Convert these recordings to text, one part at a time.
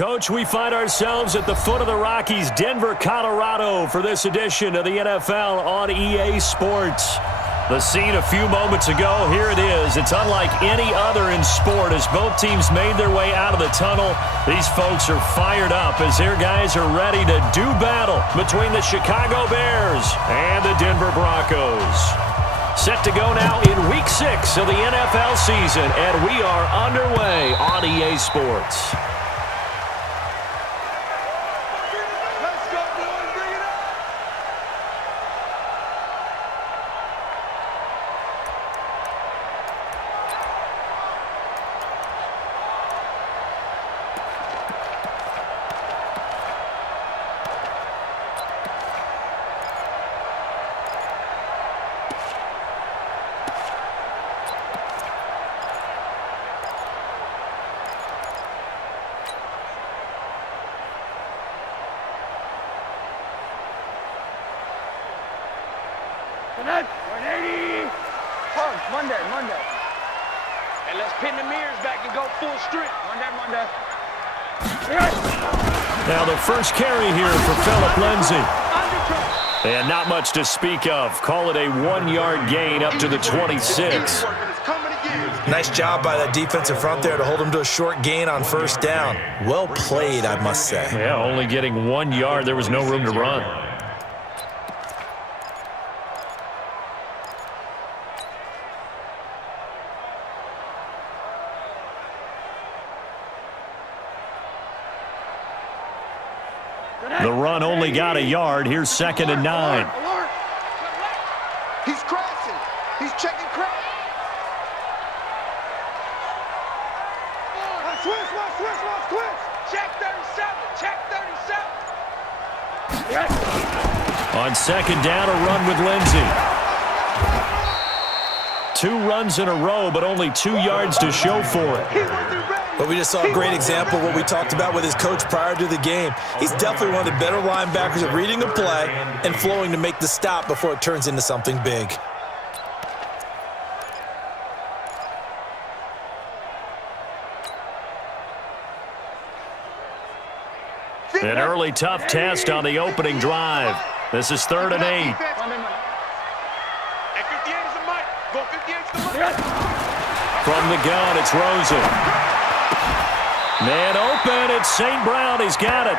Coach, we find ourselves at the foot of the Rockies, Denver, Colorado, for this edition of the NFL on EA Sports. The scene a few moments ago, here it is. It's unlike any other in sport as both teams made their way out of the tunnel. These folks are fired up as their guys are ready to do battle between the Chicago Bears and the Denver Broncos. Set to go now in Week 6 of the NFL season, and we are underway on EA Sports. Monday. And let's pin the mirrors back and go full strength. Monday. Now the first carry here for Phillip Lindsay. And not much to speak of. Call it a 1-yard gain up to the 26. Nice job by that defensive front there to hold him to a short gain on first down. Well played, I must say. Yeah, only getting 1 yard. There was no room to run. The run only got a yard. Here's 2nd and 9. Alert. He's crashing. He's checking crash. Switch. Check 37. Yes. On 2nd down, a run with Lindsay. 2 runs in a row, but only 2 yards to show for it. But we just saw a great example of what we talked about with his coach prior to the game. He's definitely one of the better linebackers at reading a play and flowing to make the stop before it turns into something big. An early tough test on the opening drive. This is 3rd and 8. From the gun, it's Rosen. Man open, it's St. Brown. He's got it.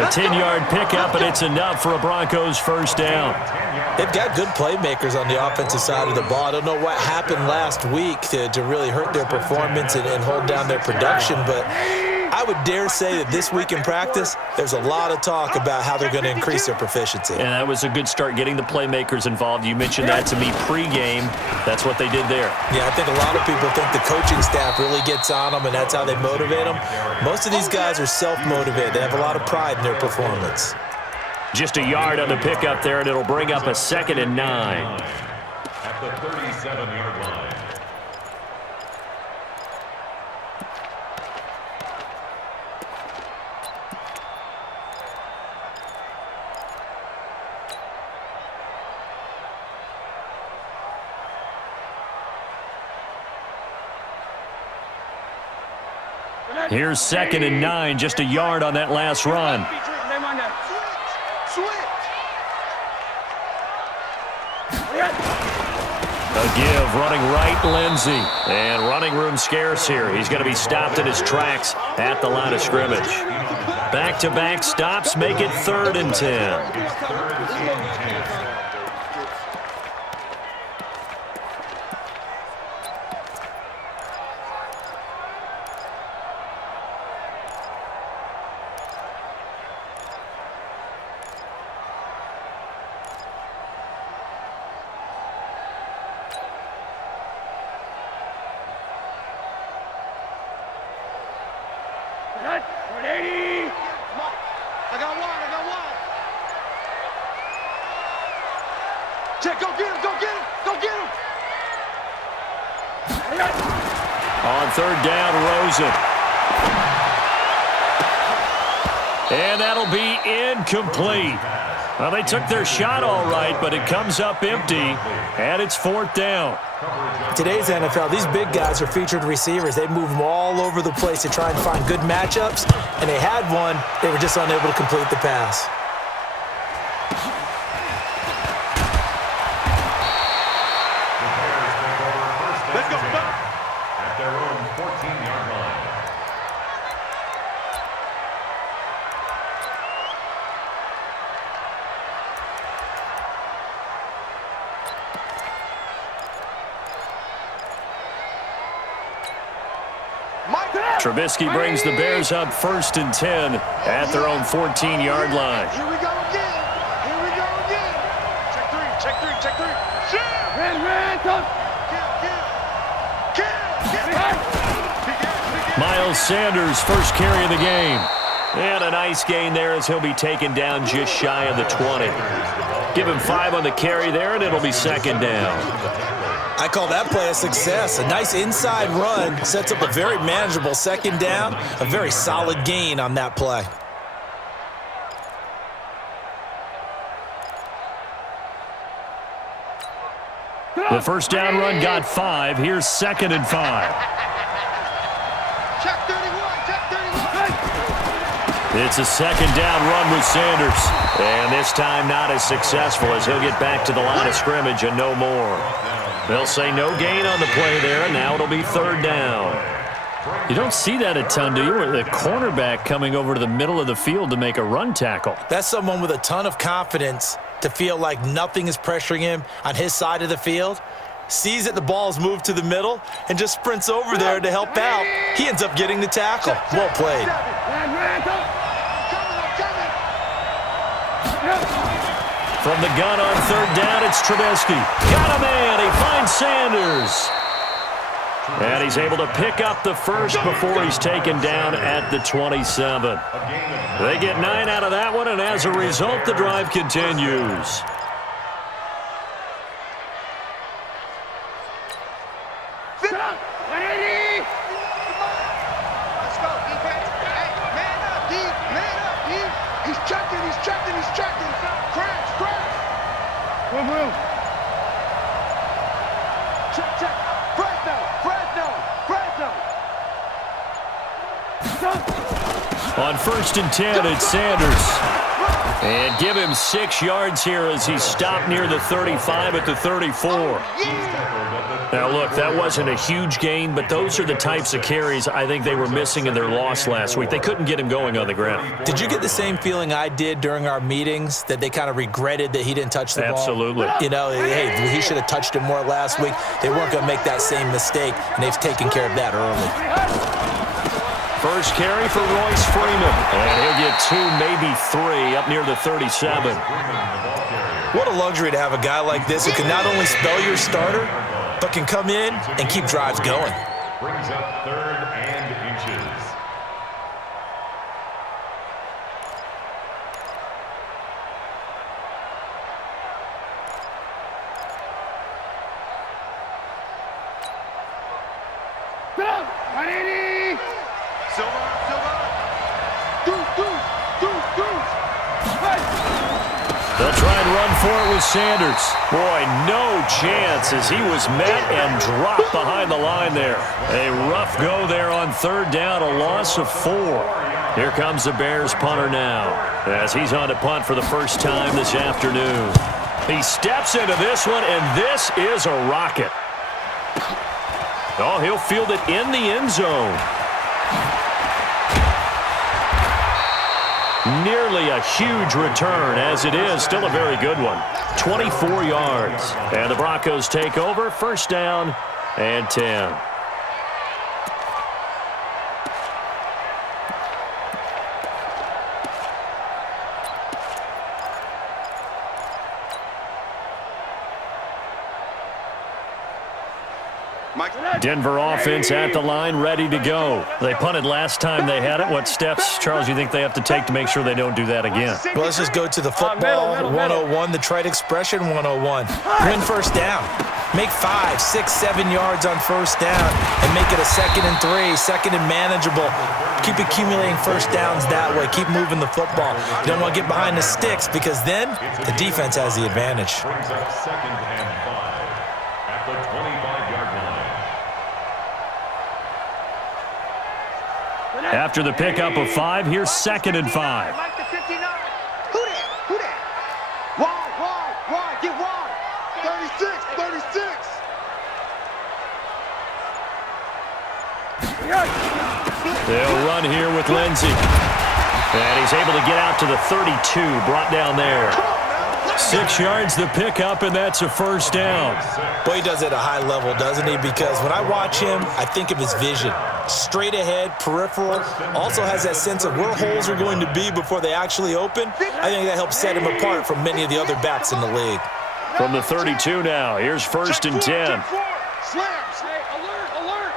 A 10-yard pickup, and it's enough for a Broncos first down. They've got good playmakers on the offensive side of the ball. I don't know what happened last week to really hurt their performance and hold down their production, but I would dare say that this week in practice, there's a lot of talk about how they're going to increase their proficiency. And that was a good start getting the playmakers involved. You mentioned that to me pregame. That's what they did there. Yeah, I think a lot of people think the coaching staff really gets on them, and that's how they motivate them. Most of these guys are self-motivated. They have a lot of pride in their performance. Just a yard on the pickup there, and it'll bring up a 2nd and 9. At the 37-yard line. Here's 2nd and 9, just a yard on that last run. A give, running right, Lindsay. And running room scarce here. He's going to be stopped in his tracks at the line of scrimmage. Back-to-back stops make it 3rd and 10. I got one. Check, go get him. On 3rd down, Rosen. And that'll be incomplete. Well, they took their shot all right, but it comes up empty, and it's 4th down. Today's NFL, these big guys are featured receivers. They move them all over the place to try and find good matchups, and they had one. They were just unable to complete the pass. Let's go. At their own 14-yard line. Trubisky brings the Bears up 1st and 10 at their own 14-yard line. Here we go again. Here we go again. Check three. Miles Sanders, first carry of the game. And a nice gain there as he'll be taken down just shy of the 20. Give him 5 on the carry there, and it'll be 2nd down. I call that play a success. A nice inside run sets up a very manageable 2nd down. A very solid gain on that play. The first down run got 5. Here's 2nd and 5. Check 31. It's a 2nd down run with Sanders. And this time not as successful as he'll get back to the line of scrimmage and no more. They'll say no gain on the play there, and now it'll be 3rd down. You don't see that a ton, do you? Where the cornerback coming over to the middle of the field to make a run tackle. That's someone with a ton of confidence to feel like nothing is pressuring him on his side of the field. Sees that the ball's moved to the middle and just sprints over there to help out. He ends up getting the tackle. Well played. From the gun on 3rd down, it's Trubisky. Got a man. He finds Sanders. And he's able to pick up the first before he's taken down at the 27. They get 9 out of that one, and as a result, the drive continues. Let's go, defense. Hey, man up, D. He's checking. Crash. Move. Check. Fresno. On 1st and 10, it's Sanders. And give him 6 yards here as he's stopped near the 35 at the 34. Now, look, that wasn't a huge gain, but those are the types of carries I think they were missing in their loss last week. They couldn't get him going on the ground. Did you get the same feeling I did during our meetings, that they kind of regretted that he didn't touch the ball? Absolutely. You know, hey, he should have touched it more last week. They weren't going to make that same mistake, and they've taken care of that early. First carry for Royce Freeman. And he'll get 2, maybe 3 up near the 37. What a luxury to have a guy like this who can not only spell your starter, but can come in and keep drives going. Brings up 3rd and inches. They'll try and run for it with Sanders. Boy, no chance as he was met and dropped behind the line there. A rough go there on 3rd down, a loss of 4. Here comes the Bears punter now as he's on to punt for the first time this afternoon. He steps into this one, and this is a rocket. Oh, he'll field it in the end zone. Nearly a huge return, as it is still a very good one. 24 yards. And the Broncos take over, 1st down and 10. Denver offense at the line, ready to go. They punted last time they had it. What steps, Charles, you think they have to take to make sure they don't do that again? Well, let's just go to the football 101, the trite expression 101. Win first down. Make 5, 6, 7 yards on first down and make it a 2nd and 3, 2nd and manageable. Keep accumulating first downs that way. Keep moving the football. You don't want to get behind the sticks because then the defense has the advantage. Brings up 2nd and 5 at the 25-yard line. After the pickup of 5, here's 2nd and 5. Mike the 59. Who that? Who that? Wide. Get wide. 36. They'll run here with Lindsey. And he's able to get out to the 32, brought down there. 6 yards the pickup, and that's a first down. Boy, he does it at a high level, doesn't he? Because when I watch him, I think of his vision. Straight ahead, peripheral. Also has that sense of where holes are going to be before they actually open. I think that helps set him apart from many of the other backs in the league. From the 32 now, here's 1st and 10. Slam. Alert.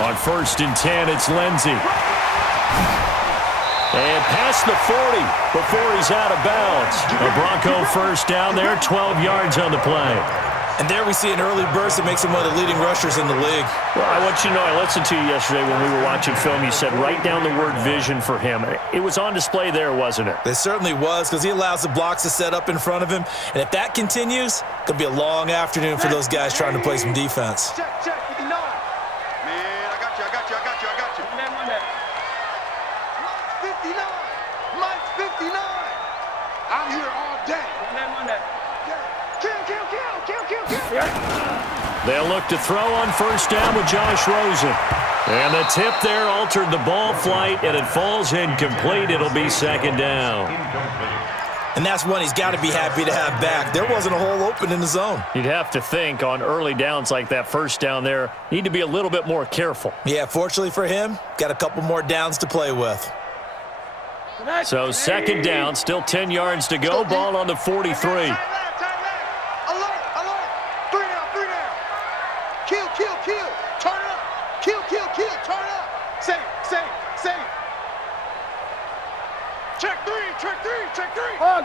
On 1st and 10, it's Lindsey. And past the 40 before he's out of bounds. A Bronco first down there, 12 yards on the play. And there we see an early burst that makes him one of the leading rushers in the league. Well, I want you to know, I listened to you yesterday when we were watching film. You said write down the word vision for him. It was on display there, wasn't it? It certainly was, because he allows the blocks to set up in front of him. And if that continues, it could be a long afternoon for those guys trying to play some defense. Check. 59. Man, I got you. Mike's 59. I'm here all day. Kill. They'll look to throw on first down with Josh Rosen. And the tip there altered the ball flight, and it falls incomplete. It'll be 2nd down. And that's one he's got to be happy to have back. There wasn't a hole open in the zone. You'd have to think on early downs like that first down there, need to be a little bit more careful. Yeah, fortunately for him, got a couple more downs to play with. So 2nd down, still 10 yards to go. Ball on the 43. Alert. 3 down. Kill. Turn it up. Kill. Turn it up. Save. Check three. Hug.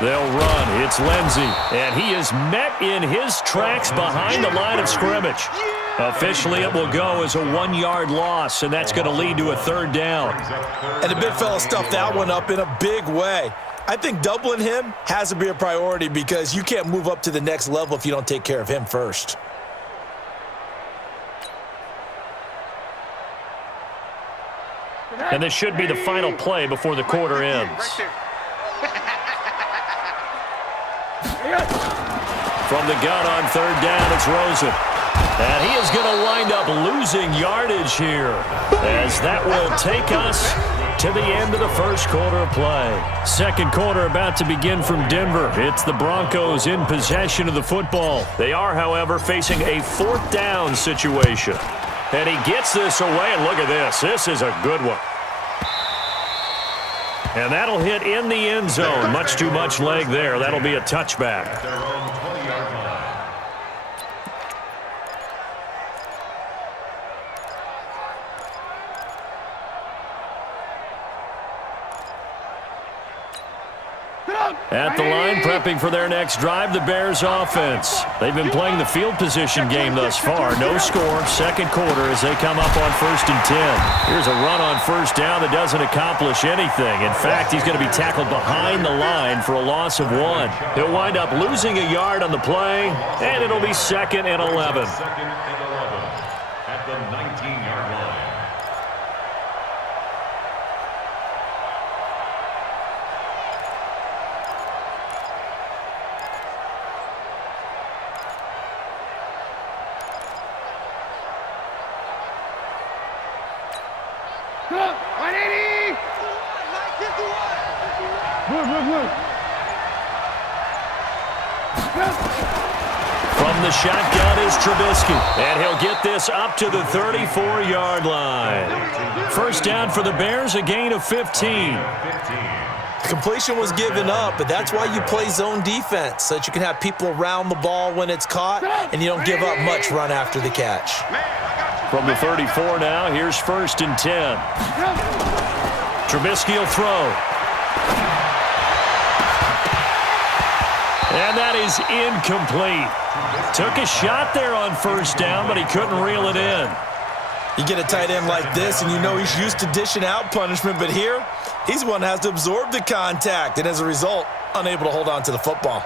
They'll run. It's Lindsey. And he is met in his tracks behind the line of scrimmage. Officially, it will go as a 1-yard loss, and that's going to lead to a 3rd down. And the big fella stuffed that one up in a big way. I think doubling him has to be a priority because you can't move up to the next level if you don't take care of him first. And this should be the final play before the quarter ends. From the gun on 3rd down, it's Rosen. And he is going to wind up losing yardage here, as that will take us to the end of the first quarter of play. 2nd quarter about to begin from Denver. It's the Broncos in possession of the football. They are, however, facing a 4th down situation. And he gets this away, and look at this. This is a good one. And that'll hit in the end zone. Much too much leg there. That'll be a touchback. At their own 20-yard line. At the line, prepping for their next drive, the Bears offense. They've been playing the field position game thus far. No score, 2nd quarter as they come up on 1st and 10. Here's a run on first down that doesn't accomplish anything. In fact, he's going to be tackled behind the line for a loss of 1. He'll wind up losing a yard on the play, and it'll be 2nd and 11. 2nd and 11 at the 19-yard line. From the the shotgun is Trubisky. And he'll get this up to the 34-yard line. First down for the Bears, a gain of 15. Completion was given up, but that's why you play zone defense, so that you can have people around the ball when it's caught, and you don't give up much run after the catch. From the 34 now, here's 1st and 10. Trubisky will throw. And that is incomplete. Took a shot there on 1st down, but he couldn't reel it in. You get a tight end like this, and you know he's used to dishing out punishment, but here, he's the one that has to absorb the contact, and as a result, unable to hold on to the football.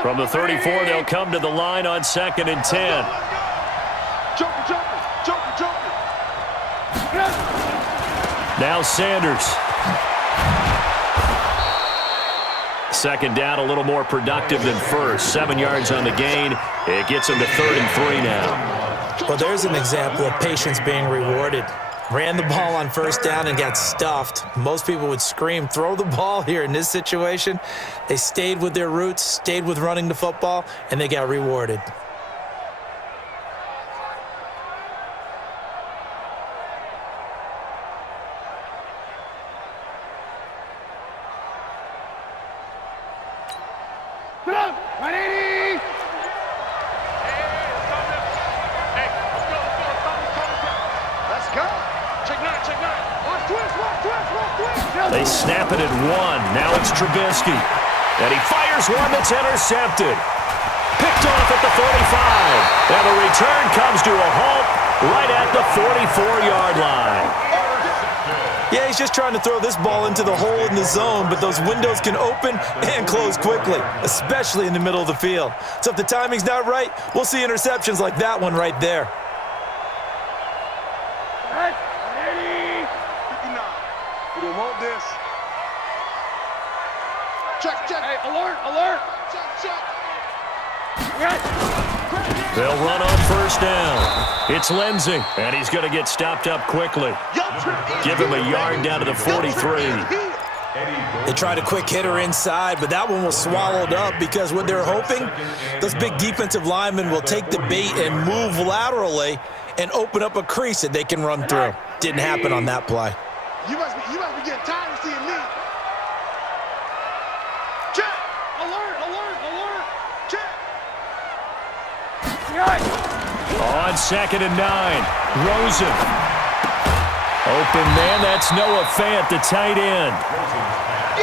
From the 34, they'll come to the line on 2nd and 10. Now Sanders. 2nd down, a little more productive than 1st. 7 yards on the gain. It gets him to 3rd and 3 now. Well, there's an example of patience being rewarded. Ran the ball on 1st down and got stuffed. Most people would scream, throw the ball here. In this situation, they stayed with their roots, stayed with running the football, and they got rewarded. They snap it at 1. Now it's Trubisky. And he fires one that's intercepted. Picked off at the 45. And the return comes to a halt right at the 44-yard line. Yeah, he's just trying to throw this ball into the hole in the zone, but those windows can open and close quickly, especially in the middle of the field. So if the timing's not right, we'll see interceptions like that one right there. They'll run on 1st down. It's Lindsey, and he's going to get stopped up quickly. Give him a yard down to the 43. They tried a quick hitter inside, but that one was swallowed up because what they're hoping, those big defensive linemen will take the bait and move laterally and open up a crease that they can run through. Didn't happen on that play. You must be getting tired of seeing me. Check! Alert! Check! On 2nd and 9, Rosen. Open man, that's Noah Fant, the tight end.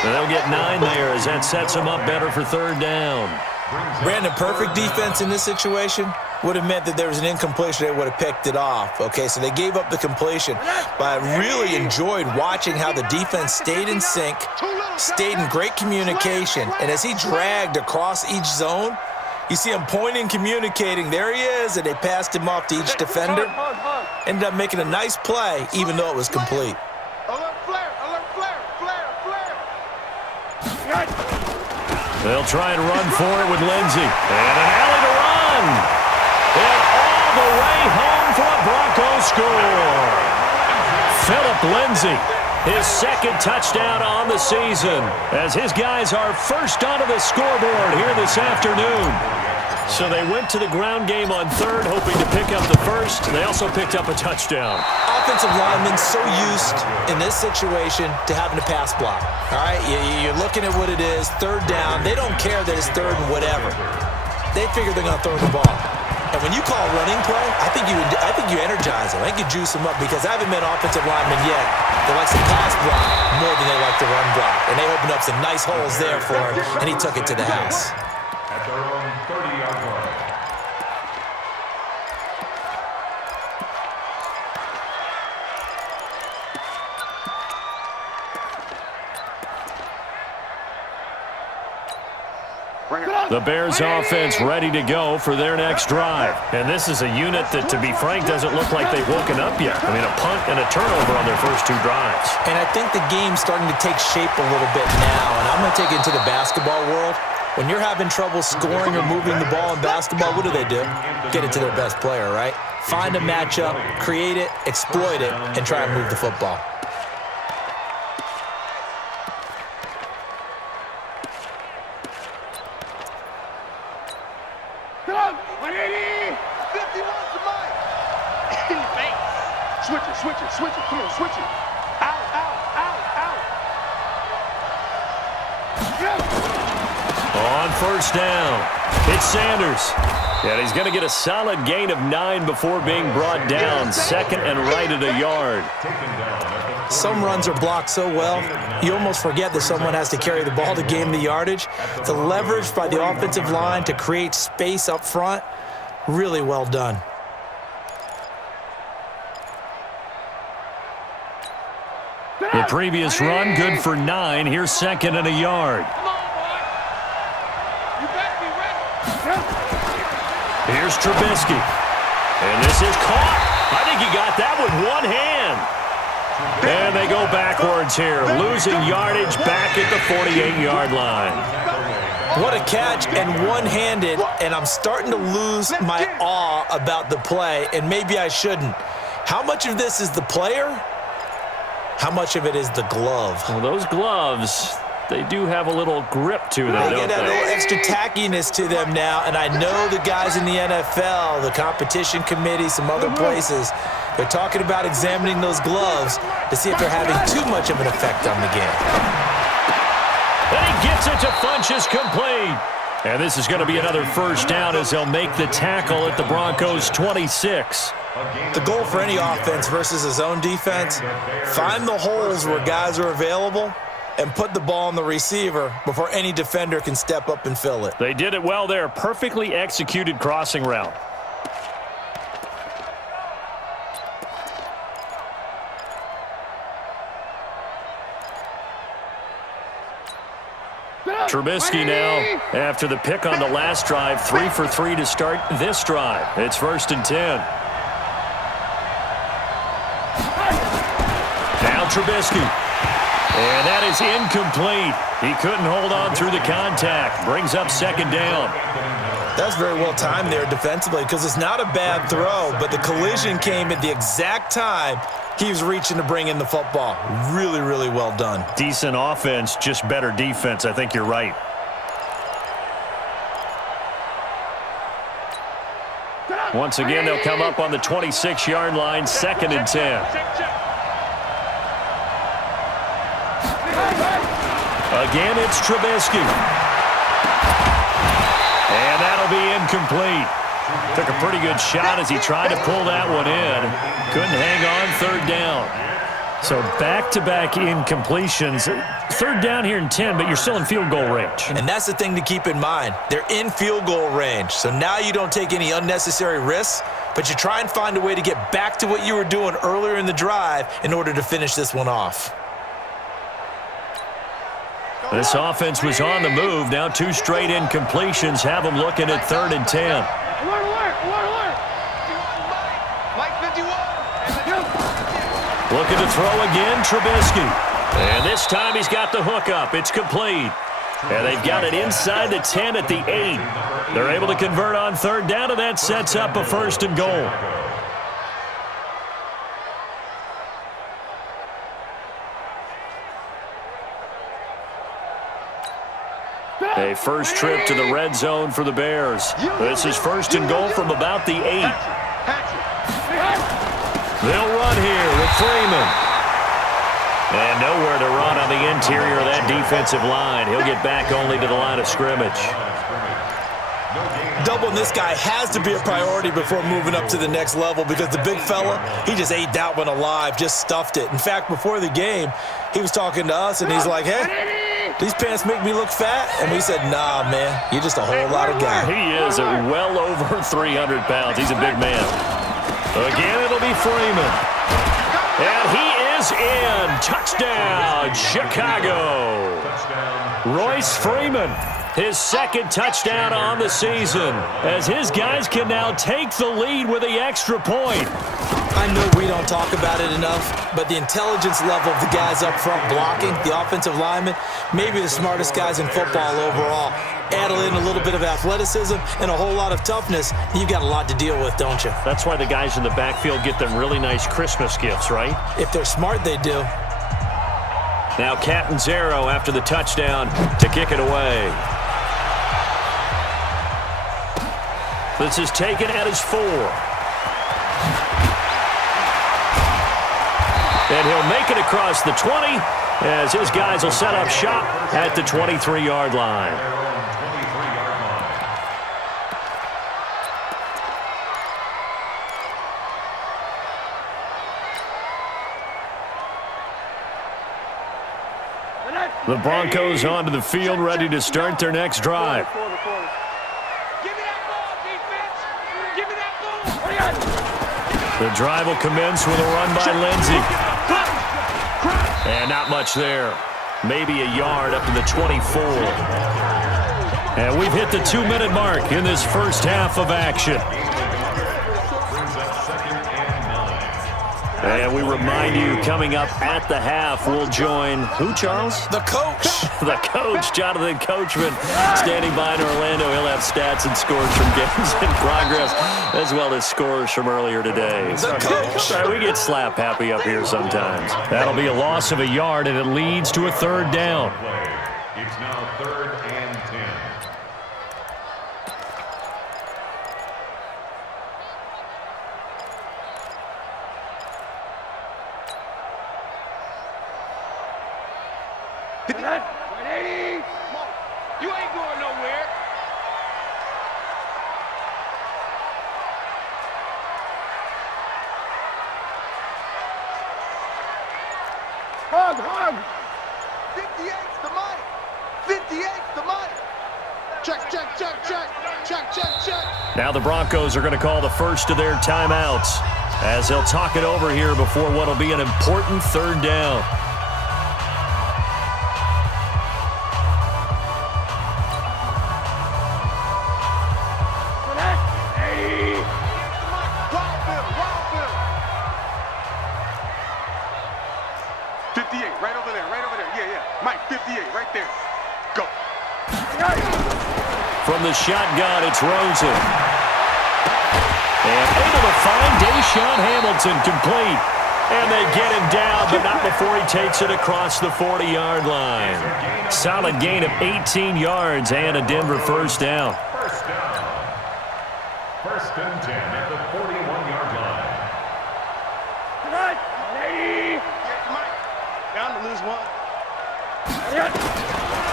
They'll get 9 there as that sets them up better for 3rd down. Brandon, perfect defense in this situation would have meant that there was an incompletion. They would have picked it off. Okay, so they gave up the completion. But I really enjoyed watching how the defense stayed in sync, stayed in great communication. And as he dragged across each zone, you see him pointing, communicating. There he is, and they passed him off to each defender. Ended up making a nice play, even though it was complete. Alert flare! They'll try and run for it with Lindsey. And an alley to run. And all the way home for a Broncos score. Phillip Lindsey, his 2nd touchdown on the season, as his guys are first onto the scoreboard here this afternoon. So they went to the ground game on 3rd, hoping to pick up the 1st. They also picked up a touchdown. Offensive linemen so used in this situation to having to pass block. All right, you're looking at what it is, 3rd down. They don't care that it's 3rd and whatever. They figure they're going to throw the ball. And when you call a running play, I think you energize them. I think you juice them up because I haven't met offensive linemen yet that likes to pass block more than they like to run block. And they opened up some nice holes there for him, and he took it to the house. At their own 30-yard line. The Bears offense ready to go for their next drive. And this is a unit that, to be frank, doesn't look like they've woken up yet. I mean, a punt and a turnover on their first 2 drives. And I think the game's starting to take shape a little bit now. And I'm going to take it into the basketball world. When you're having trouble scoring or moving the ball in basketball, what do? Get it to their best player, right? Find a matchup, create it, exploit it, and try and move the football. 180. 51 to Mike. In the face. Switch it, switch it, switch it. Come on, switch it. Out, out, out, out. On first down, it's Sanders. And he's going to get a solid gain of 9 before being brought down. Second and right at a yard. Some runs are blocked so well, you almost forget that someone has to carry the ball to gain the yardage. The leverage by the offensive line to create space up front, really well done. The previous run, good for 9. Here's second and a yard. Come on, boy. You better be ready. Here's Trubisky. And this is caught. I think he got that with one hand. And they go backwards here, losing yardage back at the 48-yard line. What a catch, and one-handed, and I'm starting to lose my awe about the play, and maybe I shouldn't. How much of this is the player? How much of it is the glove? Well, those gloves, they do have a little grip to them, They don't get a little they? extra tackiness to them now, and I know the guys in the NFL, the competition committee, some other places, they're talking about examining those gloves to see if they're having too much of an effect on the game. And he gets it to Funchess complete. And this is going to be another first down as they'll make the tackle at the Broncos' 26. The goal for any offense versus a zone defense, find the holes where guys are available and put the ball on the receiver before any defender can step up and fill it. They did it well there. Perfectly executed crossing route. Trubisky now, after the pick on the last drive, 3 for 3 to start this drive. It's first and 10. Now Trubisky. And that is incomplete. He couldn't hold on through the contact. Brings up second down. That's very well timed there defensively because it's not a bad throw, but the collision came at the exact time he was reaching to bring in the football. Really, really well done. Decent offense, just better defense. I think you're right. Once again, they'll come up on the 26-yard line, second and 10. Again, it's Trubisky. And that'll be incomplete. Took a pretty good shot as he tried to pull that one in. Couldn't hang on, third down. So back-to-back incompletions. Third down here in 10, but you're still in field goal range. And that's the thing to keep in mind. They're in field goal range. So now you don't take any unnecessary risks, but you try and find a way to get back to what you were doing earlier in the drive in order to finish this one off. This offense was on the move. Now 2 straight incompletions have them looking at third and 10. Alert, alert, alert, alert. Mike 51. Looking to throw again, Trubisky. And this time he's got the hook up. It's complete. And they've got it inside the 10 at the 8. They're able to convert on third down, and that sets up a first and goal. A first trip to the red zone for the Bears. This is first and goal from about the 8. They'll run here with Freeman. And nowhere to run on the interior of that defensive line. He'll get back only to the line of scrimmage. Doubling this guy has to be a priority before moving up to the next level because the big fella, he just ate that one alive, just stuffed it. In fact, before the game, he was talking to us, and he's like, hey, these pants make me look fat? And we said, nah, man, you're just a whole lot of guy. He is well over 300 pounds. He's a big man. Again, it'll be Freeman. And he is in. Touchdown, Chicago. Royce Freeman, his second touchdown on the season, as his guys can now take the lead with the extra point. I know we don't talk about it enough, but the intelligence level of the guys up front blocking, the offensive linemen, maybe the smartest guys in football overall. Add in a little bit of athleticism and a whole lot of toughness, you've got a lot to deal with, don't you? That's why the guys in the backfield get them really nice Christmas gifts, right? If they're smart, they do. Now Catanzaro after the touchdown to kick it away. This is taken at his 4. And he'll make it across the 20 as his guys will set up shop at the 23-yard line. The Broncos onto the field, ready to start their next drive. Give me that ball, defense. Give me that ball. The drive will commence with a run by Lindsey. And not much there. Maybe a yard up to the 24. And we've hit the 2-minute mark in this first half of action. And we remind you, coming up at the half, we'll join who, Charles? The coach. The coach, Jonathan Coachman, standing by in Orlando. He'll have stats and scores from games in progress, as well as scores from earlier today. The coach. Sorry, we get slap happy up here sometimes. That'll be a loss of a yard, and it leads to a third down. It's now 3rd and 10. You ain't going nowhere. Hug. 58's the mic. 58's the mic. Check. Now the Broncos are going to call the first of their timeouts as they'll talk it over here before what will be an important third down. From the shotgun, it's Rosen. And able to find Deshaun Hamilton complete. And they get him down, but not before he takes it across the 40-yard line. Solid gain of 18 yards and a Denver first down. First down. 1st and 10 at the 41-yard line. Down to lose one.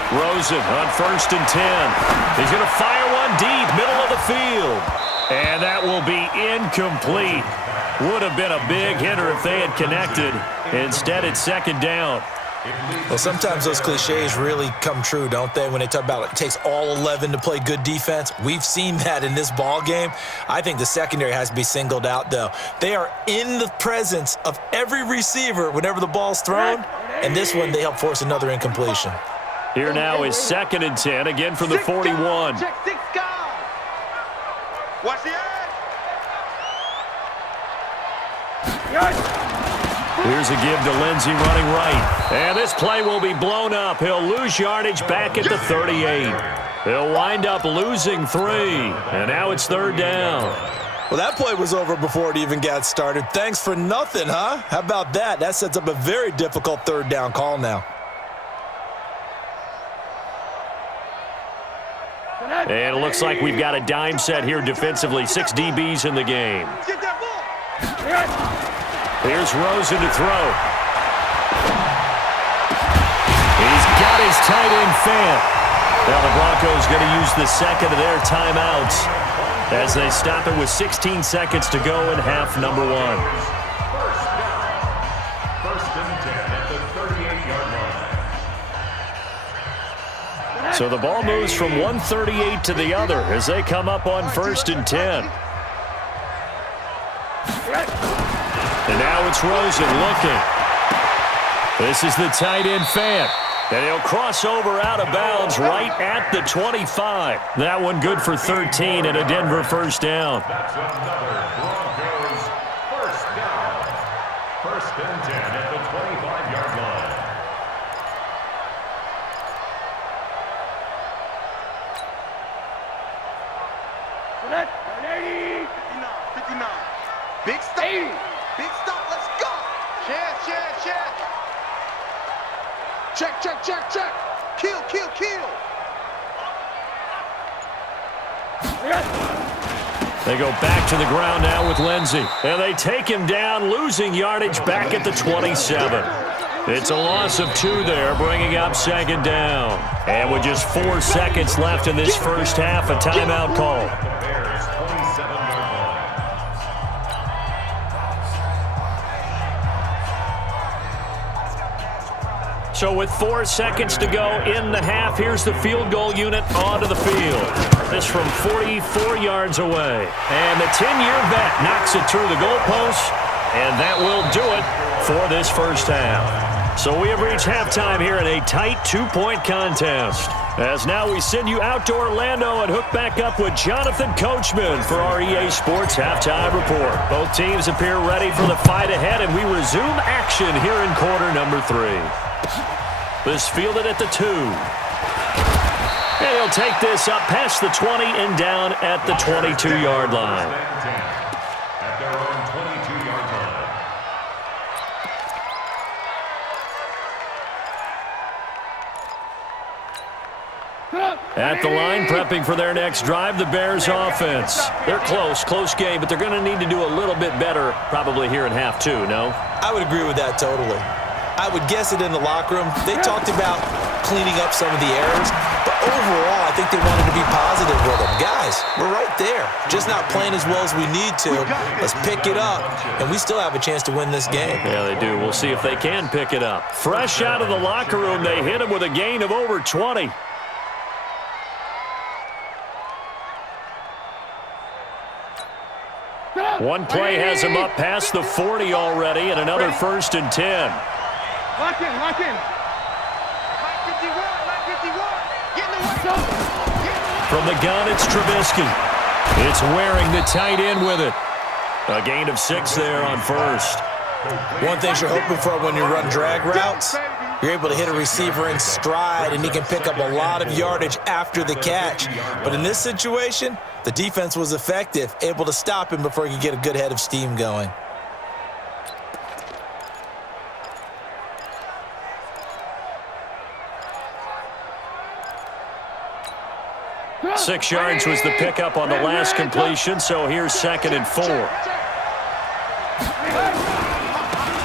Rosen on 1st and 10. He's going to fire one deep, middle of the field. And that will be incomplete. Would have been a big hitter if they had connected. Instead, it's 2nd down. Well, sometimes those cliches really come true, don't they? When they talk about it takes all 11 to play good defense. We've seen that in this ball game. I think the secondary has to be singled out, though. They are in the presence of every receiver whenever the ball's thrown. And this one, they help force another incompletion. Here now is 2nd and 10, again from the 41. Check 6 guys. Watch the edge. Here's a give to Lindsey running right. And this play will be blown up. He'll lose yardage back at the 38. He'll wind up losing 3. And now it's 3rd down. Well, that play was over before it even got started. Thanks for nothing, huh? How about that? That sets up a very difficult 3rd down call now. And it looks like we've got a dime set here defensively. 6 DBs in the game. Get that ball. Here's Rosen to throw. He's got his tight end Fant. Now the Broncos going to use the 2nd of their timeouts as they stop it with 16 seconds to go in half number 1. First down. 1st and 10 at the 38-yard line. So the ball moves from 138 to the other as they come up on 1st and 10. And now it's Rosen looking. This is the tight end Fant. And he'll cross over out of bounds right at the 25. That one good for 13 and a Denver first down. That's another Broncos first down. 1st and 10 at the 25-yard line. Connect. 59. Big stop. Big stop. Let's go. Check. Check. Kill. They go back to the ground now with Lindsey. And they take him down, losing yardage back at the 27. It's a loss of 2 there, bringing up second down. And with just 4 seconds left in this first half, a timeout call. So with 4 seconds to go in the half, here's the field goal unit onto the field. This from 44 yards away. And the 10-year vet knocks it through the goalpost, and that will do it for this first half. So we have reached halftime here in a tight 2-point contest. As now we send you out to Orlando and hook back up with Jonathan Coachman for our EA Sports Halftime Report. Both teams appear ready for the fight ahead, and we resume action here in quarter number 3. This fielded at the 2. And he'll take this up past the 20 and down at the 22-yard line. At their own 22-yard line. At the line, prepping for their next drive, the Bears offense. They're close game, but they're going to need to do a little bit better probably here in half 2, no? I would agree with that totally. I would guess it in the locker room. They talked about cleaning up some of the errors, but overall, I think they wanted to be positive with them. Guys, we're right there. Just not playing as well as we need to. Let's pick it up, and we still have a chance to win this game. Yeah, they do. We'll see if they can pick it up. Fresh out of the locker room, they hit him with a gain of over 20. One play has him up past the 40 already, and another 1st and 10. Lock in. Mike 51, Mike 51. Get in the way. From the gun, it's Trubisky. It's Waring, the tight end, with it. A gain of 6 there on 1st. One thing you're hoping for when you run drag routes, you're able to hit a receiver in stride, and he can pick up a lot of yardage after the catch. But in this situation, the defense was effective, able to stop him before he could get a good head of steam going. 6 yards was the pickup on the last completion, so here's 2nd and 4.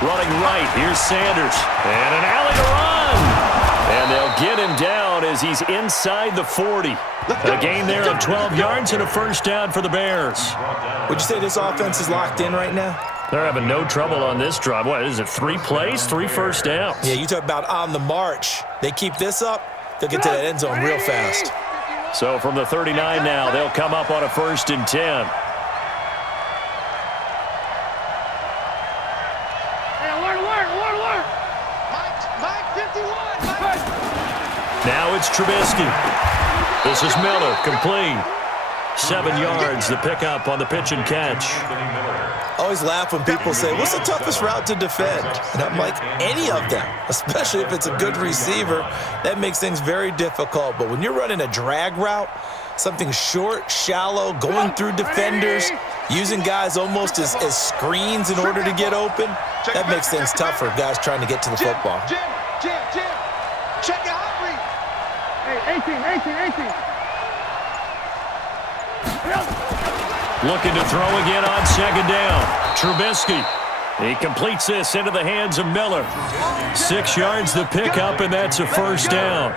Running right, here's Sanders. And an alley to run. And they'll get him down as he's inside the 40. A gain there of 12 yards and a 1st down for the Bears. Would you say this offense is locked in right now? They're having no trouble on this drive. What is it, 3 plays, 3 first downs? Yeah, you talk about on the march. They keep this up, they'll get to that end zone real fast. So from the 39 now, they'll come up on a 1st and 10. Now it's Trubisky. This is Miller, complete. 7 yards, the pickup on the pitch and catch. Always laugh when people say, what's the toughest route to defend? And I'm like, any of them, especially if it's a good receiver. That makes things very difficult. But when you're running a drag route, something short, shallow, going through defenders, using guys almost as screens in order to get open, that makes things tougher, guys trying to get to the football. Jim, check your hot read. Hey, 18. Looking to throw again on 2nd down. Trubisky. He completes this into the hands of Miller. 6 yards the pickup, and that's a 1st down.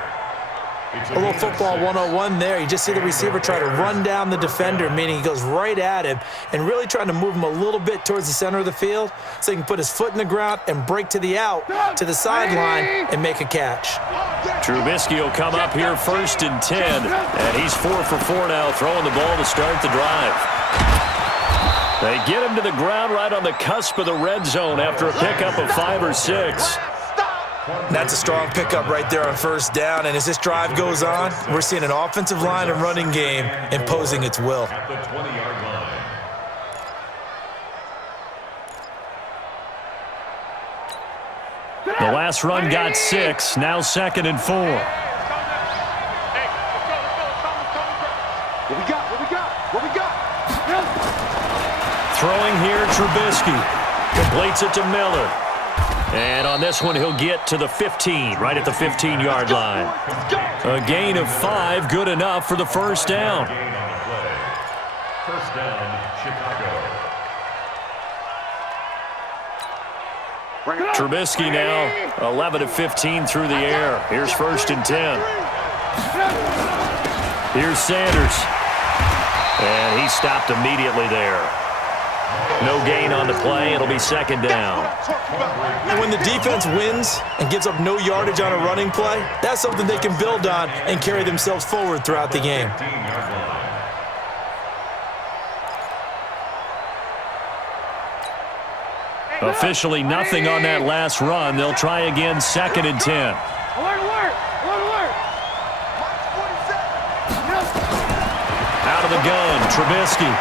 A little football 101 there. You just see the receiver try to run down the defender, meaning he goes right at him and really trying to move him a little bit towards the center of the field so he can put his foot in the ground and break to the out, to the sideline, and make a catch. Trubisky will come up here 1st and 10, and he's 4 for 4 now, throwing the ball to start the drive. They get him to the ground right on the cusp of the red zone after a pickup of 5 or 6. That's a strong pickup right there on 1st down, and as this drive goes on, we're seeing an offensive line and running game imposing its will. At the 20-yard line. The last run got 6, now 2nd and 4. What we got? Throwing here, Trubisky. Completes it to Miller. And on this one, he'll get to the 15, right at the 15-yard line. A gain of 5, good enough for the 1st down. First down, Chicago. Trubisky now 11 of 15 through the air. Here's 1st and 10. Here's Sanders. And he stopped immediately there. No gain on the play. It'll be 2nd down. And when the defense wins and gives up no yardage on a running play, that's something they can build on and carry themselves forward throughout the game. Officially nothing on that last run. They'll try again, 2nd and 10. Alert, alert! Alert, alert! Out of the gun, Trubisky.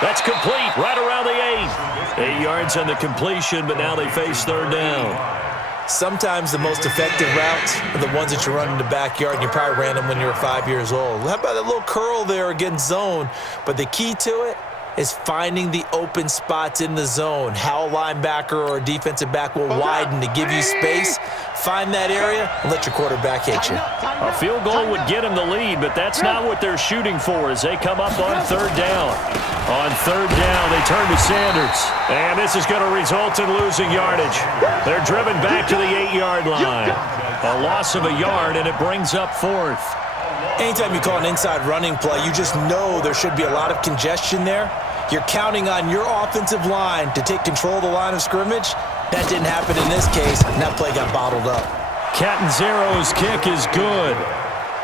That's complete, right around the 8. 8 yards on the completion, but now they face 3rd down. Sometimes the most effective routes are the ones that you run in the backyard, and you probably ran them when you were 5 years old. How about that little curl there against zone? But the key to it is finding the open spots in the zone. How a linebacker or a defensive back will widen to give you space. Find that area and let your quarterback hit you. A field goal would get them the lead, but that's not what they're shooting for as they come up on 3rd down. On 3rd down, they turn to Sanders. And this is going to result in losing yardage. They're driven back to the 8-yard line. A loss of a yard, and it brings up 4th. Anytime you call an inside running play, you just know there should be a lot of congestion there. You're counting on your offensive line to take control of the line of scrimmage. That didn't happen in this case, and that play got bottled up. Catanzaro's kick is good.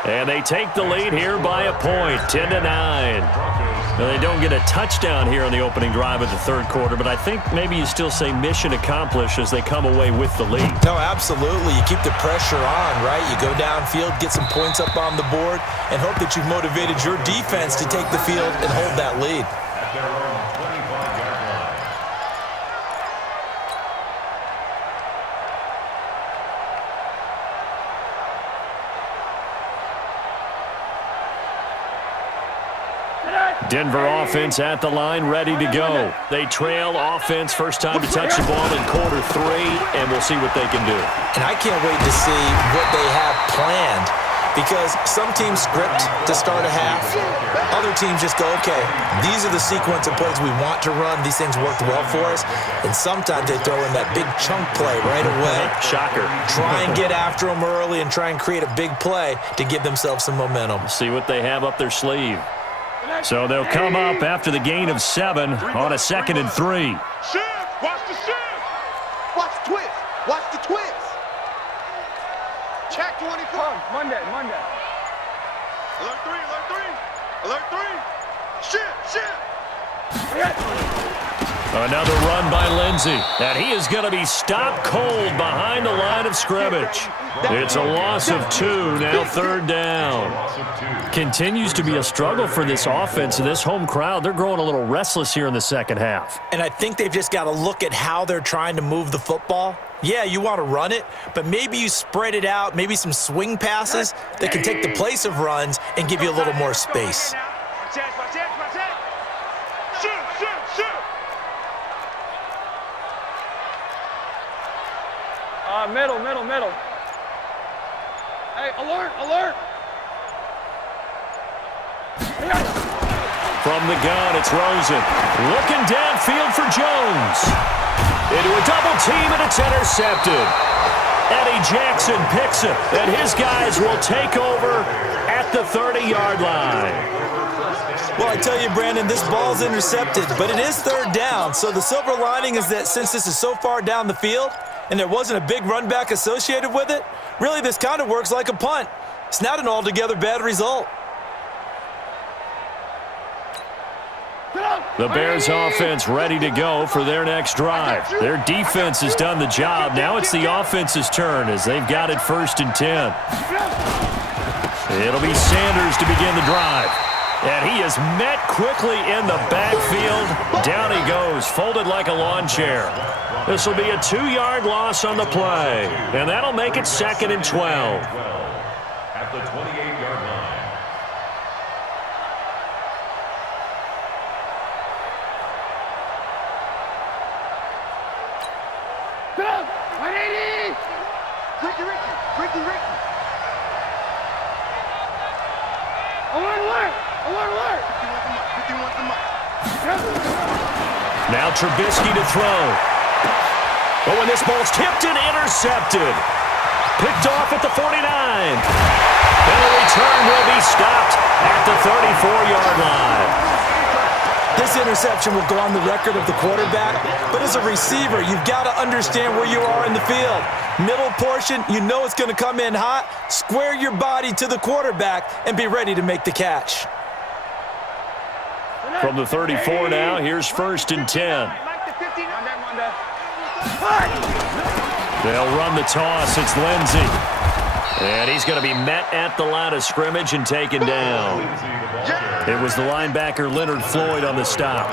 And they take the lead here by a point, 10-9. Now, they don't get a touchdown here on the opening drive of the 3rd quarter, but I think maybe you still say mission accomplished as they come away with the lead. No, absolutely. You keep the pressure on, right? You go downfield, get some points up on the board, and hope that you've motivated your defense to take the field and hold that lead. At their own 25-yard line. Denver offense at the line, ready to go. They trail offense, first time to touch the ball in quarter 3, and we'll see what they can do. And I can't wait to see what they have planned, because some teams script to start a half. Other teams just go, okay, these are the sequence of plays we want to run. These things worked well for us. And sometimes they throw in that big chunk play right away. Shocker. Try and get after them early and try and create a big play to give themselves some momentum. See what they have up their sleeve. So they'll come up after the gain of 7 on a 2nd and 3. Shift! Watch the shift! Watch the twist! Watch the twist! Check 24. Monday. Alert 3, alert 3. Alert 3. Shift. Another run by Lindsey. And he is going to be stopped cold behind the line of scrimmage. It's a loss of 2, now 3rd down. Continues to be a struggle for this offense and this home crowd. They're growing a little restless here in the 2nd half. And I think they've just got to look at how they're trying to move the football. Yeah, you want to run it, but maybe you spread it out, maybe some swing passes that can take the place of runs and give you a little more space. Watch it. Shoot. Middle. Hey, alert. From the gun, it's Rosen. Looking downfield for Jones. Into a double team, and it's intercepted. Eddie Jackson picks it, and his guys will take over at the 30-yard line. Well, I tell you, Brandon, this ball's intercepted, but it is 3rd down. So the silver lining is that since this is so far down the field and there wasn't a big run back associated with it, really this kind of works like a punt. It's not an altogether bad result. The Bears offense ready to go for their next drive. Their defense has done the job. Now it's the offense's turn as they've got it 1st and 10. It'll be Sanders to begin the drive. And he is met quickly in the backfield. Down he goes, folded like a lawn chair. This will be a 2-yard loss on the play. And that'll make it 2nd and 12. At the 28-yard line. Ricky. Alert. 51's the mic. Now Trubisky to throw. Oh, and this ball's tipped and intercepted. Picked off at the 49. And the return will be stopped at the 34-yard line. This interception will go on the record of the quarterback, but as a receiver, you've got to understand where you are in the field. Middle portion, you know it's going to come in hot. Square your body to the quarterback and be ready to make the catch. From the 34 now, here's 1st and 10. They'll run the toss. It's Lindsey. And he's going to be met at the line of scrimmage and taken down. It was the linebacker Leonard Floyd on the stop.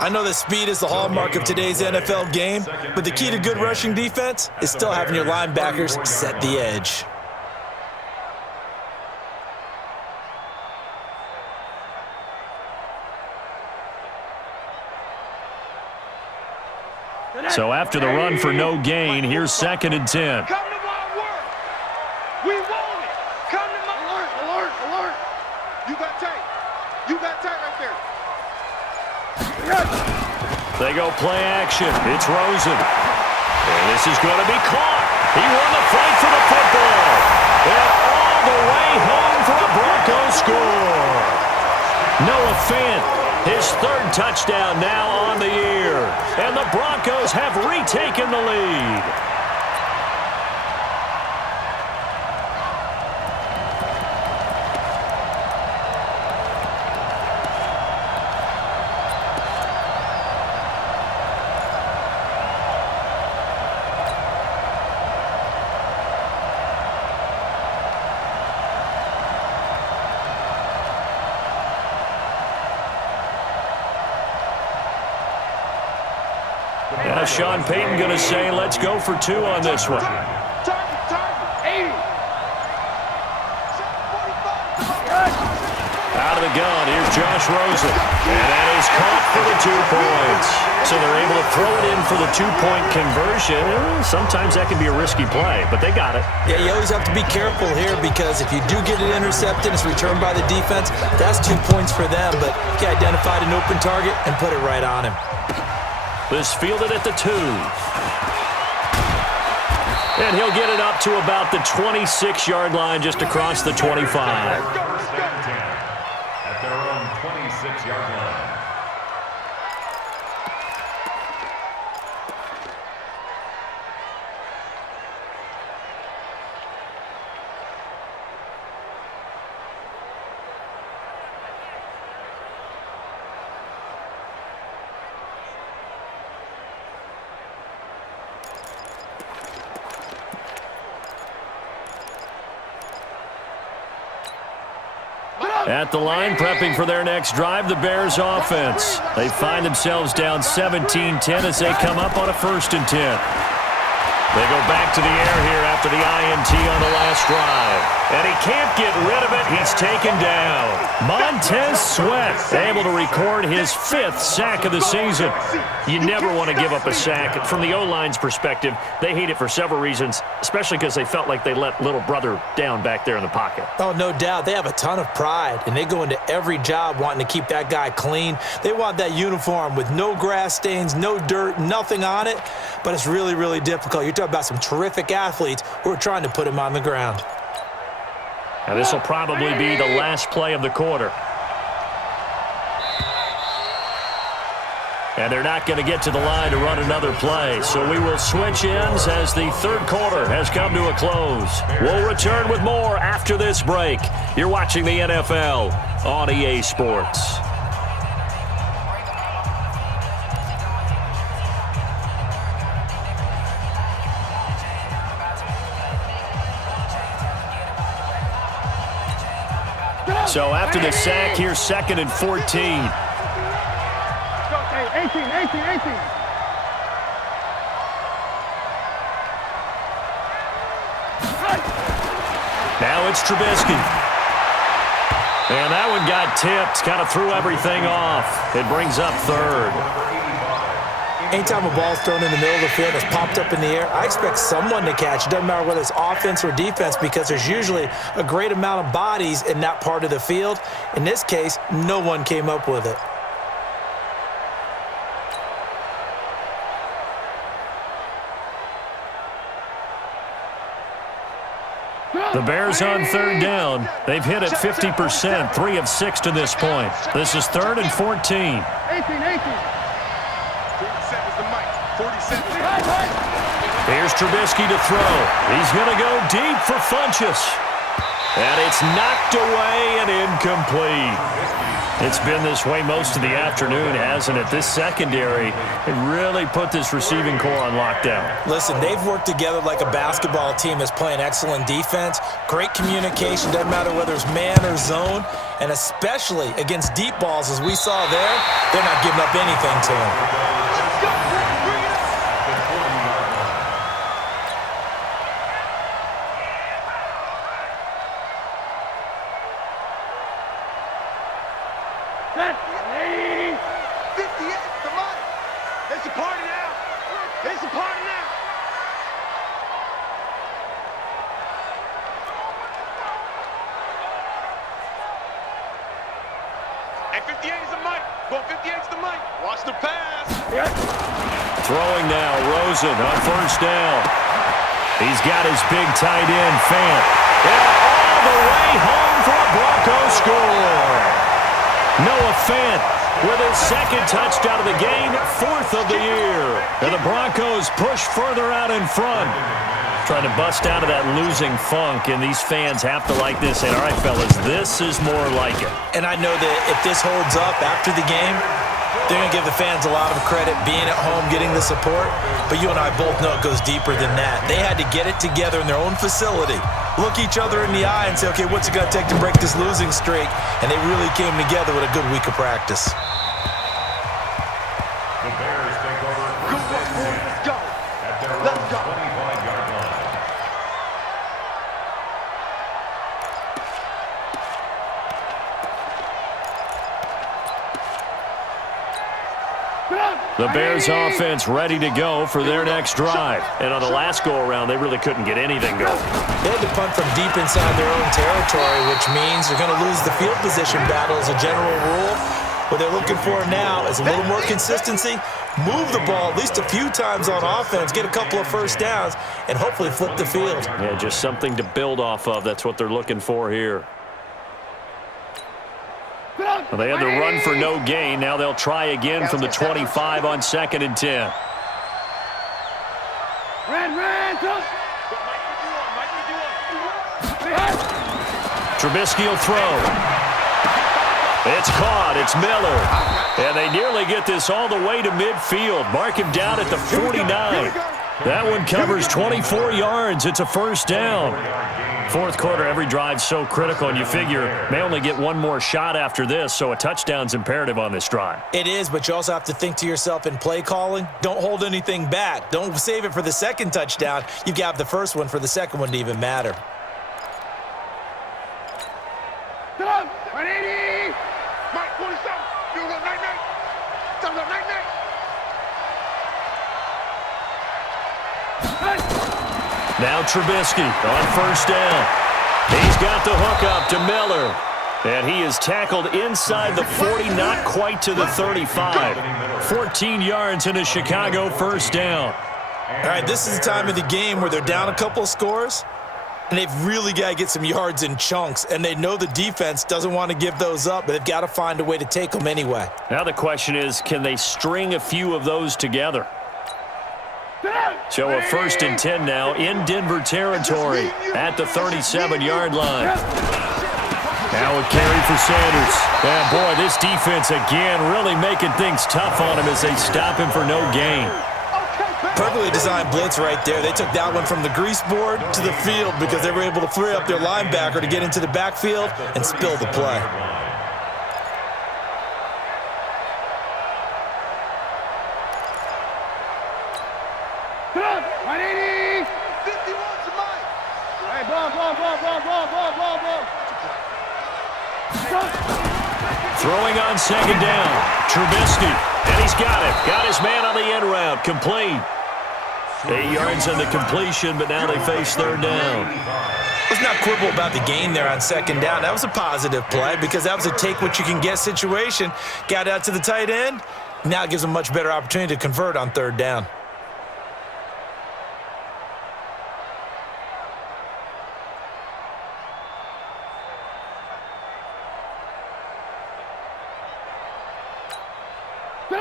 I know that speed is the hallmark of today's NFL game, but the key to good rushing defense is still having your linebackers set the edge. So after the run for no gain, here's 2nd and 10. Come to my work. We want it. Come to my Alert, alert, alert. You got tight. You got tight right there. They go play action. It's Rosen. And this is going to be caught. He won the fight for the football. And all the way home for a Broncos score. Noah Fant, his 3rd touchdown now on the year. And the Broncos have retaken the lead. Now Sean Payton going to say, let's go for 2 on this one. Target, 80. Out of the gun, here's Josh Rosen. And that is caught for the 2 points. So they're able to throw it in for the 2-point conversion. Sometimes that can be a risky play, but they got it. Yeah, you always have to be careful here because if you do get it intercepted, it's returned by the defense, that's 2 points for them. But he identified an open target and put it right on him. This fielded at the 2. And he'll get it up to about the 26-yard line just across the 25. First and 10 at their own 26-yard line. At the line, prepping for their next drive, the Bears offense. They find themselves down 17-10 as they come up on a 1st and 10. They go back to the air here after the INT on the last drive. And he can't get rid of it. He's taken down. Montez Sweat able to record his 5th sack of the season. You never want to give up a sack. From the O-line's perspective, they hate it for several reasons, especially because they felt like they let little brother down back there in the pocket. Oh, no doubt. They have a ton of pride, and they go into every job wanting to keep that guy clean. They want that uniform with no grass stains, no dirt, nothing on it, but it's really, really difficult. You're talking about some terrific athletes who are trying to put him on the ground. Now, this will probably be the last play of the quarter. And they're not going to get to the line to run another play. So we will switch ends as the 3rd quarter has come to a close. We'll return with more after this break. You're watching the NFL on EA Sports. So after the sack, here's 2nd and 14. 18. Now it's Trubisky. And that one got tipped, kind of threw everything off. It brings up 3rd. Anytime a ball's thrown in the middle of the field that's popped up in the air, I expect someone to catch. It doesn't matter whether it's offense or defense because there's usually a great amount of bodies in that part of the field. In this case, no one came up with it. The Bears on third down. They've hit it 50%, 3 of 6 to this point. This is 3rd and 14. 18. 47's the mic. 47's the mic. Here's Trubisky to throw. He's going to go deep for Funchess. And it's knocked away and incomplete. It's been this way most of the afternoon, hasn't it? This secondary, it really put this receiving core on lockdown. Listen, they've worked together like a basketball team that's playing excellent defense. Great communication, doesn't matter whether it's man or zone. And especially against deep balls, as we saw there, they're not giving up anything to him. Throwing now, Rosen on first down. He's got his big tight end, Fant. And all the way home for a Broncos score. Noah Fant with his second touchdown of the game, 4th of the year. And the Broncos push further out in front. Trying to bust out of that losing funk, and these fans have to like this. And all right, fellas, this is more like it. And I know that if this holds up after the game, they're going to give the fans a lot of credit being at home, getting the support. But you and I both know it goes deeper than that. They had to get it together in their own facility, look each other in the eye and say, okay, what's it going to take to break this losing streak? And they really came together with a good week of practice. The Bears take over. Let's go. At their Let's go. 25-yard line. The Bears offense ready to go for their next drive. And on the last go-around, they really couldn't get anything going. They had to punt from deep inside their own territory, which means they're going to lose the field position battle as a general rule. What they're looking for now is a little more consistency, move the ball at least a few times on offense, get a couple of first downs, and hopefully flip the field. Yeah, just something to build off of. That's what they're looking for here. Well, they had the run for no gain. Now they'll try again from the 25 on 2nd and 10. Trubisky will throw. It's caught. It's Miller. And they nearly get this all the way to midfield. Mark him down at the 49. That one covers 24 yards. It's a first down. 4th quarter, every drive's so critical, and you figure may only get one more shot after this, so a touchdown's imperative on this drive. It is, but you also have to think to yourself in play calling, don't hold anything back. Don't save it for the second touchdown. You've got the first one for the second one to even matter. Mike 47. You go night-night. Tell them night-night. Now Trubisky on first down. He's got the hook up to Miller. And he is tackled inside the 40, not quite to the 35. 14 yards in a Chicago first down. All right, this is the time of the game where they're down a couple of scores, and they've really got to get some yards in chunks, and they know the defense doesn't want to give those up, but they've got to find a way to take them anyway. Now the question is, can they string a few of those together? So a 1st and 10 now in Denver territory at the 37-yard line. Now a carry for Sanders. And boy, this defense again really making things tough on him as they stop him for no gain. Perfectly designed blitz right there. They took that one from the grease board to the field because they were able to free up their linebacker to get into the backfield and spill the play. Throwing on 2nd down. Trubisky And he's got it. Got his man on the end route. Complete. 8 yards on the completion, but now they face third down. Let's not quibble about the gain there on second down. That was a positive play because that was a take-what-you-can-get situation. Got out to the tight end. Now it gives them a much better opportunity to convert on third down.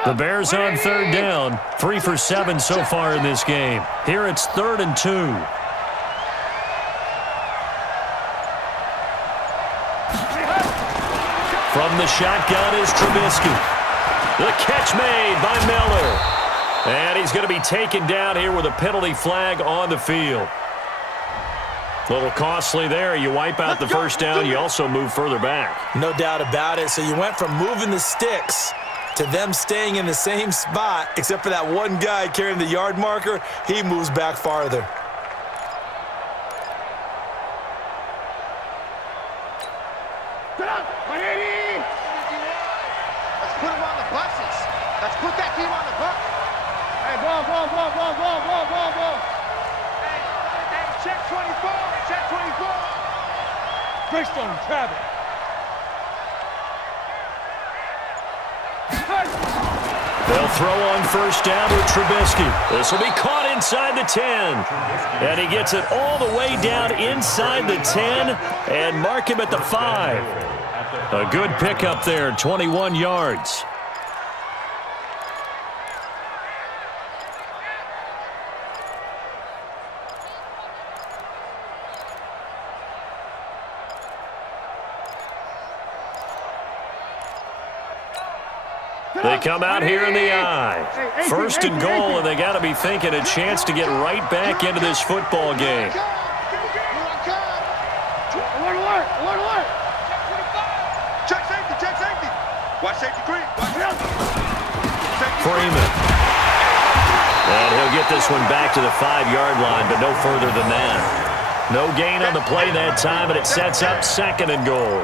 The Bears on third down. 3 for 7 so far in this game. Here it's 3rd and 2. From the shotgun is Trubisky. The catch made by Miller. And he's going to be taken down here with a penalty flag on the field. A little costly there. You wipe out the first down. You also move further back. No doubt about it. So you went from moving the sticks to them staying in the same spot, except for that one guy carrying the yard marker. He moves back farther. Let's put him on the buses. Let's put that team on the bus. Hey, ball. Hey, check 24. Check 24. Bristol, Travis. They'll throw on first down with Trubisky. This will be caught inside the 10. And he gets it all the way down inside the 10 and mark him at the 5. A good pickup there, 21 yards. They come out here in the eye. 1st and goal, and they got to be thinking a chance to get right back into this football game. Alert. Check safety. Watch safety green. Freeman. And he'll get this one back to the 5-yard line, but no further than that. No gain on the play that time, and it sets up 2nd and goal.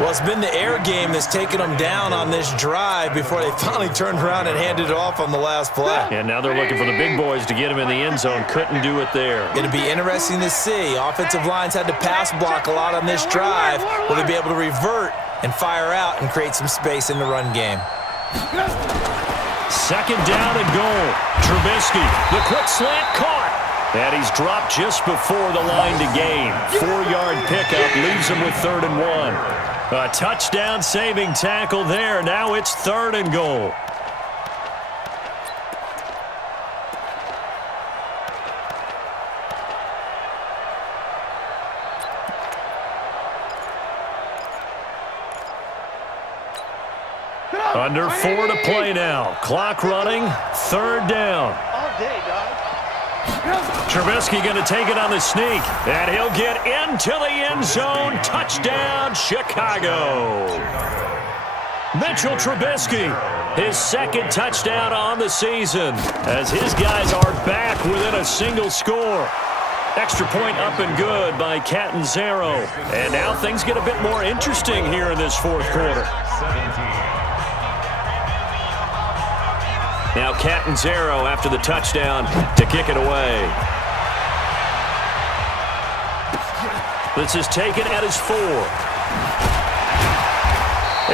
Well, it's been the air game that's taken them down on this drive before they finally turned around and handed it off on the last play. And now they're looking for the big boys to get him in the end zone. Couldn't do it there. It'll be interesting to see. Offensive lines had to pass block a lot on this drive. Will they be able to revert and fire out and create some space in the run game? 2nd down and goal. Trubisky, the quick slant caught. And he's dropped just before the line to gain. 4-yard pickup leaves him with 3rd and 1. A touchdown-saving tackle there. Now it's 3rd and goal. Under 4 to play now. Clock running. 3rd down. All day, dog. Trubisky going to take it on the sneak, and he'll get into the end zone. Touchdown, Chicago. Mitchell Trubisky, his 2nd touchdown on the season, as his guys are back within a single score. Extra point up and good by Catanzaro. And now things get a bit more interesting here in this 4th quarter. Now Catanzaro after the touchdown to kick it away. This is taken at his 4.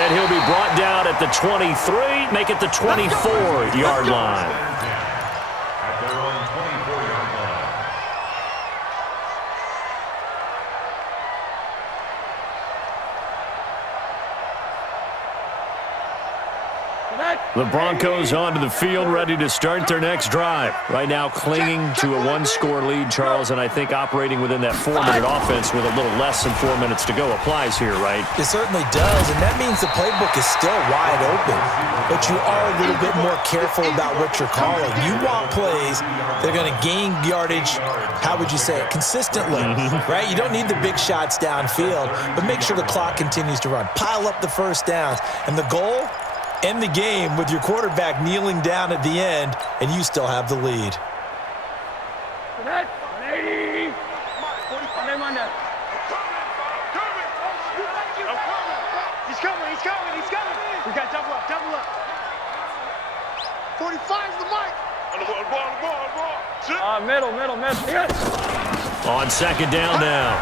And he'll be brought down at the 23, make it the 24-yard line. At their own 24-yard line. The Broncos onto the field, ready to start their next drive. Right now clinging to a 1-score lead, Charles, and I think operating within that 4-minute offense with a little less than 4 minutes to go applies here, right? It certainly does, and that means the playbook is still wide open. But you are a little bit more careful about what you're calling. You want plays that are going to gain yardage, how would you say it, consistently, right? You don't need the big shots downfield, but make sure the clock continues to run. Pile up the first downs, and the goal? End the game with your quarterback kneeling down at the end, and you still have the lead. He's coming. We got double up. 45's the mic. On the ball. Middle. On second down now.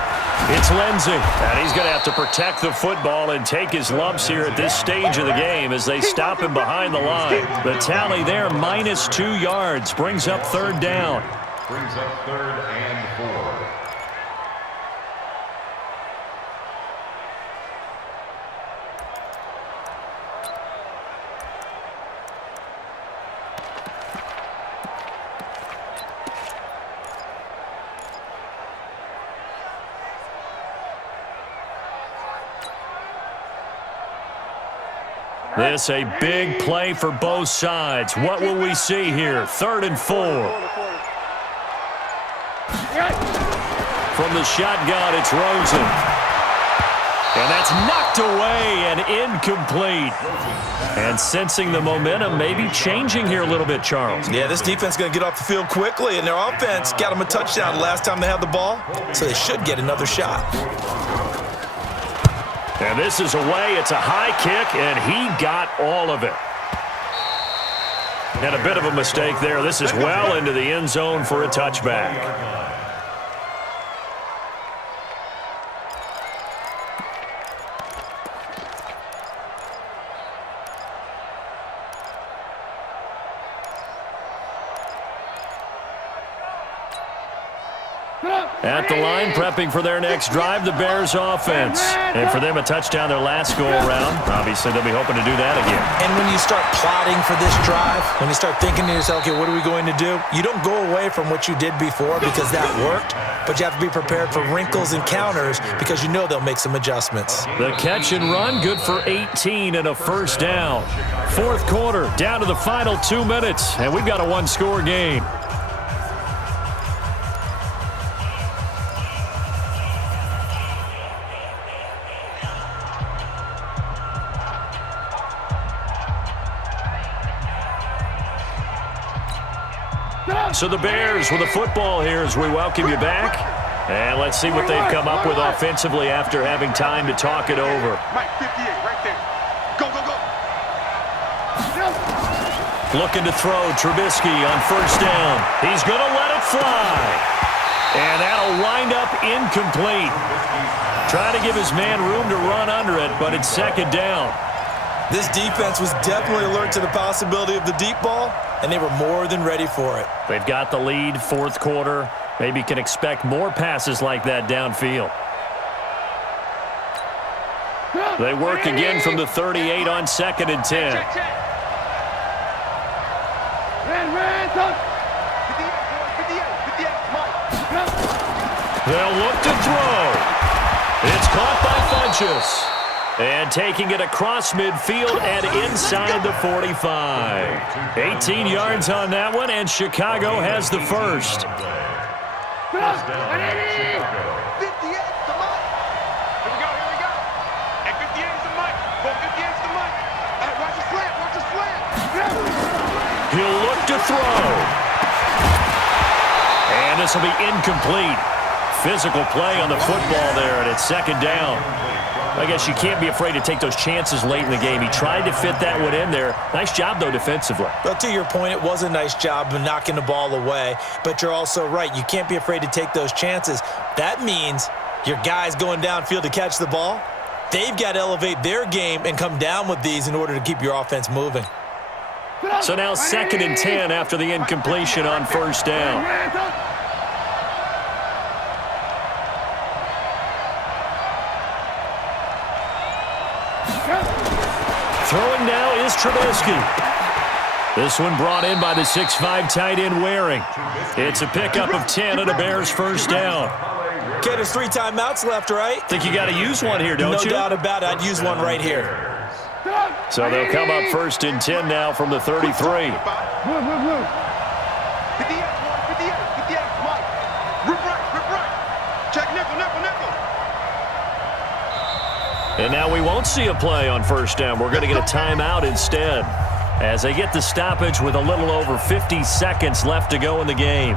It's Lindsey, and he's going to have to protect the football and take his lumps here at this stage of the game as they stop him behind the line. The tally there, -2 yards, brings up third down. Brings up 3rd and 4. This a big play for both sides. What will we see here? 3rd and 4. From the shotgun, it's Rosen. And that's knocked away and incomplete. And sensing the momentum, maybe changing here a little bit, Charles. Yeah, this defense is going to get off the field quickly, and their offense got them a touchdown last time they had the ball, so they should get another shot. And this is away. It's a high kick, and he got all of it. And a bit of a mistake there. This is well into the end zone for a touchback. At the line, prepping for their next drive, the Bears offense. And for them, a touchdown their last go-around. Obviously, they'll be hoping to do that again. And when you start plotting for this drive, when you start thinking to yourself, okay, what are we going to do? You don't go away from what you did before because that worked, but you have to be prepared for wrinkles and counters because you know they'll make some adjustments. The catch and run, good for 18 and a first down. Fourth quarter, down to the final 2 minutes, and we've got a one-score game. So the Bears with the football here as we welcome you back. And let's see what they've come up with offensively after having time to talk it over. Mike, 58, right there. Go. Looking to throw Trubisky on first down. He's going to let it fly. And that'll wind up incomplete. Trying to give his man room to run under it, but it's second down. This defense was definitely alert to the possibility of the deep ball, and they were more than ready for it. They've got the lead, fourth quarter. Maybe can expect more passes like that downfield. They work again from the 38 on 2nd and 10. They'll look to throw. It's caught by Funchess. And taking it across midfield and inside the 45. 18 yards on that one, and Chicago has the first. First down, Chicago. 58's the mic. Here we go. Hey, 58's the mic. 58's the mic. Hey, watch the slant. He'll look to throw. And this will be incomplete. Physical play on the football there, and it's second down. I guess you can't be afraid to take those chances late in the game. He tried to fit that one in there. Nice job, though, defensively. But to your point, it was a nice job of knocking the ball away. But you're also right. You can't be afraid to take those chances. That means your guys going downfield to catch the ball, they've got to elevate their game and come down with these in order to keep your offense moving. So now 2nd and 10 after the incompletion on first down. Throwing now is Trubisky. This one brought in by the 6'5" tight end Waring. It's a pickup of 10 and a Bears first down. Okay, there's 3 timeouts left, right? Think you got to use one here, don't you? No doubt about it. I'd use one right here. So they'll come up 1st and 10 now from the 33. 58's Mike. Rip right. Check nickel. And now we won't see a play on first down. We're going to get a timeout instead as they get the stoppage with a little over 50 seconds left to go in the game.